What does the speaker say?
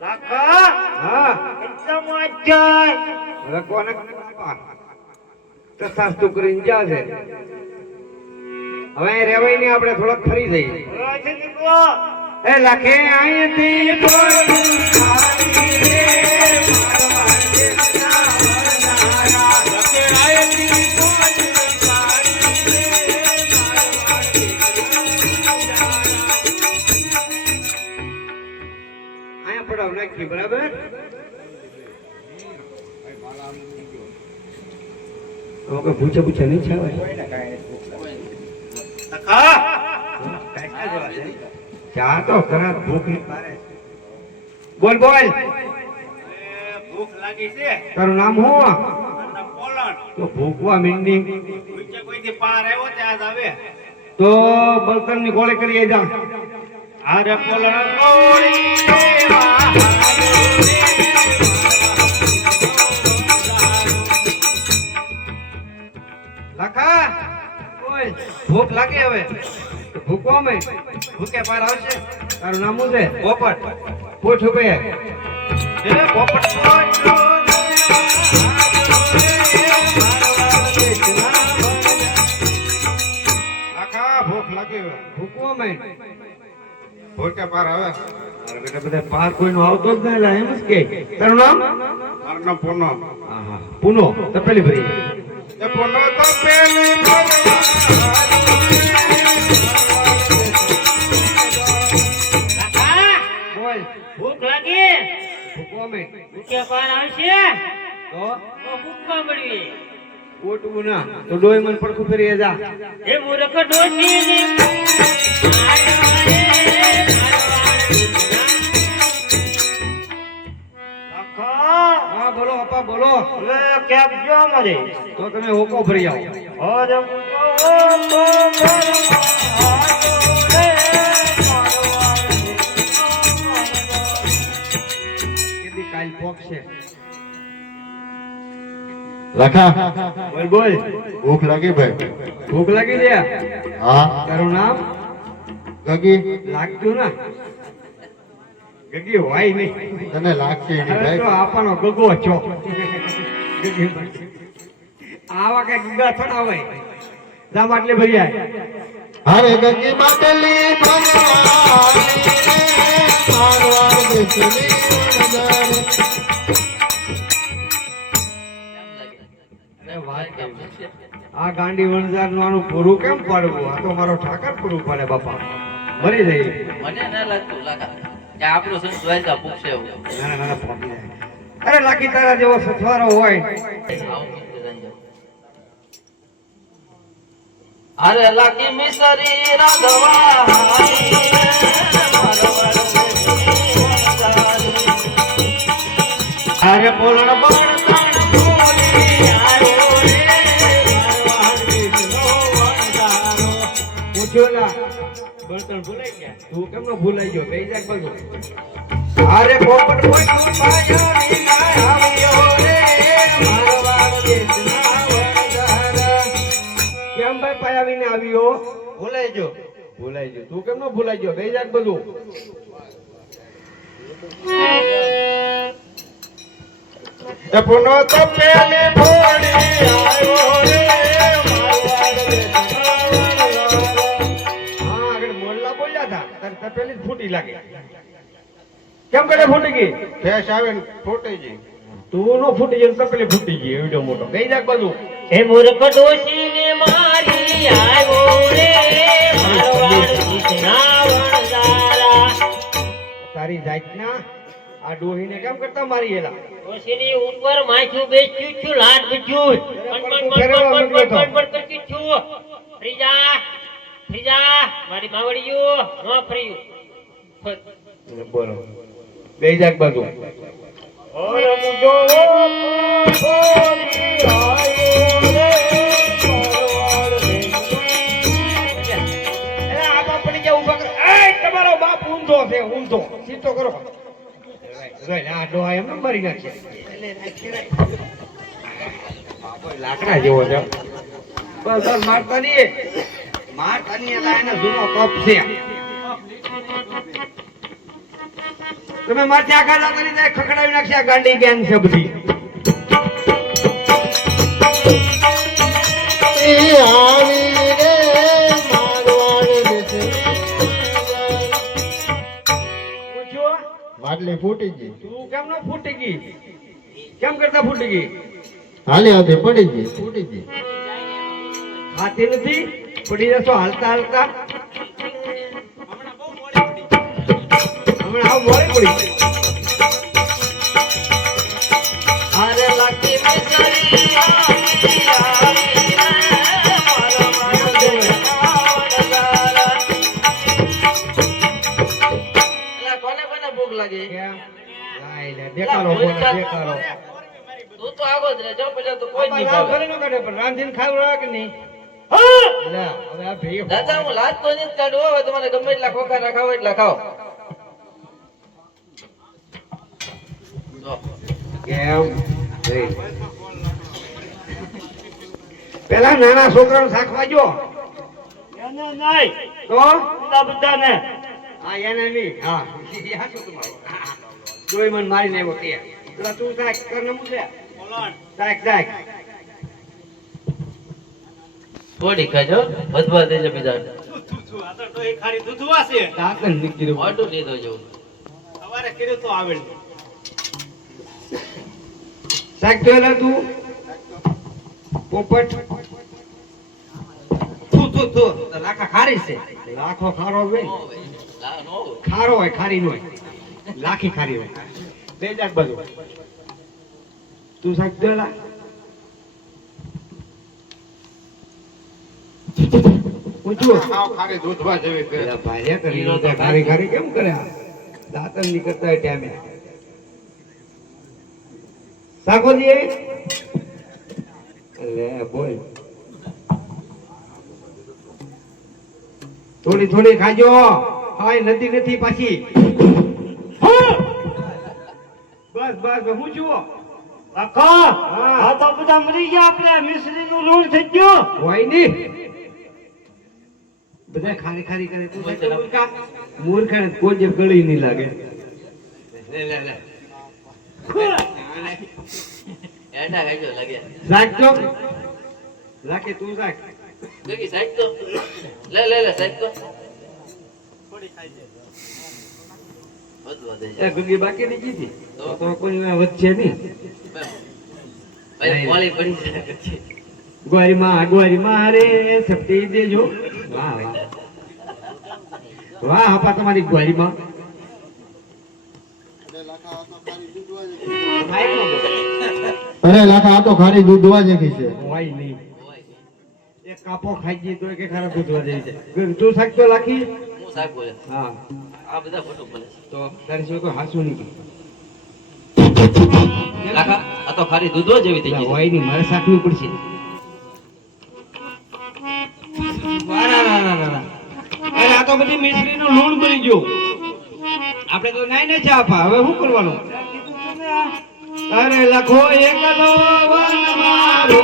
કાકા હા કેટલા માં જાય હવે કોને તથાસ્તુ કરીને જ્યાં છે હવે રેવાય નહીં આપણે થોડોક ફરી જઈએ ઓરાથી નીકળો એ લખે અહીંથી બોલું ખાલી રે બરાબર પૂછે નહીં છે ચા તો ખરા ભૂખ બોલ બોલ ભૂખ લાગી છે તારું નામ શું પોલણ તો ભૂખવા મીંડી નીચે કોઈથી પાર આવ્યો ત્યાં જ આવે તો બળતણ ની ગોળે કરી જા અરે પોલણ ગોળી લખા ઓય ભૂખ લાગે હવે ભૂખવા મે ભૂખે પાર આવશે તારું નામ શું છે પોપટ પૂછ ઉભે એ પોપટ લખા ભૂખ લાગે ભૂખવા મે ભૂખે પાર આવે અરે બેટા બધા પાર કોઈનો આવતો જ નહીં લા એમ જ કે તારું નામ મારું નામ પૂનો હા પૂનો તપેલી ભરી એ પૂનો તો પેલી બોલ ભૂખ લાગી ભૂખવા મે ભૂખ્યા પાર આવશે તો ભૂખવા મળવી ઓટવું ના તો ડોય મન પડખું ફરી જા એ મૂર્ખ ડોશી હા બોલો અપા બોલો કેબ જો મને તો તમે હોકો ભરી આવો કેટલી કાલ પોક છે લખા બોલ બોલ ભૂખ લાગી ભાઈ ભૂખ લાગી છે હા તારું નામ ગગી લાગતું ના ગગી હોય નહીં તને લાગશે એની હવે ભાઈ તો આપવાનો ગગો છો ગગી આવા કઈ ગગા થોડા હોય જા માટલે ભરી આય અરે ગગી માટલી આ ગાંડી વણઝાર નું આનું પૂરું કેમ પાડવું આ તો મારો ઠાકર પૂરું પાડે બાપા મરી જાય મને ના લાગતું લાગા કે આપણું સંત દ્વારકા પૂછશે એવું ના ના પહોંચી જાય અરે લાકી તારા જેવો સથવારો હોય અરે લાકી મિસરી રાધવા અરે પોલણ પૂછ્યો ના બળતણ ભૂલાઈ ગયા તું કેમ નો ભૂલાઈ ગયો બે જાક બાજુ અરે પોપટ કોઈ તું પાયો વિના આવ્યો રે મારો વાળો દેશના વણઝારા કેમ ભાઈ પાયા વિના આવ્યો ભૂલાઈ ગયો તું કેમ નો ભૂલાઈ ગયો બે જાક બધું એ પુનો તો પેલી ભોળી આવ્યો રે મારો વાળો હા આગળ મોલ્લા બોલ્યા હતા તારી તપેલી જ ફૂટી લાગે કેમ કરે ફૂટી ગઈ ફેસ આવે ને ફૂટી ગઈ તું નો ફૂટી ગઈ તપેલી ફૂટી ગઈ એવડો મોટો ગઈ જાક બધું એ મૂર્ખ ડોશી ને મારી આવ્યો રે મારો વાળો દેશના વણઝારા તારી જાતના આ ડોહીને કેમ કરતા મારી એલા ડોશીની ઉપર માથું બેસ્યું છું લાટ બીજું પણ કરતી છું ફ્રીજા મારી માવડીયું નો ફર્યું બોલો બે જાક બધું ઓય મુજો તમારો બાપ ઊંધો છે ઊંધો સીધો કરો આ ડોહા એમ મરી નાખશે લાકડા જેવો છે બસ મારતા નહીં એના જૂનો કપ છે તમે માથે આખા જાવ કરી જાય ખખડાવી નાખશે આ ગાંડી ગેંગ છે બધી એ આવી રે મારવાડ દેશે પૂછ્યો માટલી ફૂટી ગઈ તું કેમ ન ફૂટી ગઈ કેમ કરતા ફૂટી ગઈ હાલી આવતી પડી ગઈ ફૂટી ગઈ ખાતી નથી પડી જશો હાલતા હાલતા હમણાં આવ મોડી પડી અરે લાગતી મિસરી આવી મારા મારા એલા કોને કોને ભૂખ લાગી કેમ લાઈ લે દેખાડો કોને દેખાડો તું તો આગો જ રે જો પેલા તો કોઈ નહીં બાપા ભાવે ઘરે નો કાઢે પણ રાંધીને ખાવ કે નહીં લે હવે આ ભઈ દાદા હું લાજ તો નહીં કાઢું હવે તમારે ગમે એટલા ખોખા ના ખાવ એટલા ખાઓ જો કેમ ભઈ પેલા નાના છોકરાને શાકવા જો એને નહીં તો બધાને હા એને નહીં હા યા શું તમારું જોઈ મન મારીને આવ્યો તે પેલા તું શાક કર ને મૂકે શાક શાક થોડી ખાજો વધવા દેજો બીજા દાંતન નીકળી મોટું લીધો જો શાક જોયેલા તું પોપટ તું તો લાખા ખારી છે લાખો ખારો હોય લા નો ખારો હોય ખારી નો હોય લાખી ખારી હોય બે જાત બધું તું શાક જોયેલા પૂછ્યું સાવ ખાલી દૂધવા જેવી કરે પેલા ભાર્યા કરી લીધા ખારી ખારી કેમ કર્યા દાંતન નીકળતા હોય ટાઈમે સાકોજી લે બોલ થોડી થોડી ખાજો હાય નથી નથી પાછી બસ બસ હું જુઓ કાકા આ તો બધા મરી ગયા આપણે મિશ્રી નું લૂણ થઈ ગયું હોય નહીં બધા ખારી ખારી કરે તું મૂર્ખા મૂર્ખા કોઈ જે ગળી નહીં લાગે લે લે લે એડા ખાજો લાગે રાખજો રાખે તું રાખ દેખી સાઈડ તો લે લે લે સાઈડ તો વધવા દેજો એ ગુગી બાકી નહીં કીધી તો કોઈ વચ્ચે નહીં ભાઈ મોળી પડી જાય પછી ગોરી માં રે સપટી દેજો વાહ વાહ વાહ આપા તમારી ગોરી માં અરે લાખા આ તો ખાલી દૂધવા જેવી છે હોય નહીં એક કાપો ખાઈ ગઈ તો કે ખરા પૂછવા જેવી છે તું શાક તો લાખી હું સાહેબ બોલે હા આ બધા ફોટો બોલે તો તારી શું તો હાસું નહીં કાકા આ તો ખાલી દૂધો જેવી થઈ ગઈ હોય નહીં મારે શાકવી પડશે અરે આ તો બધી મિશ્રી નું લૂણ બની ગયું આપણે તો નાઈ ને ચા આપા હવે શું કરવાનું અરે લખો એકલો વન મારો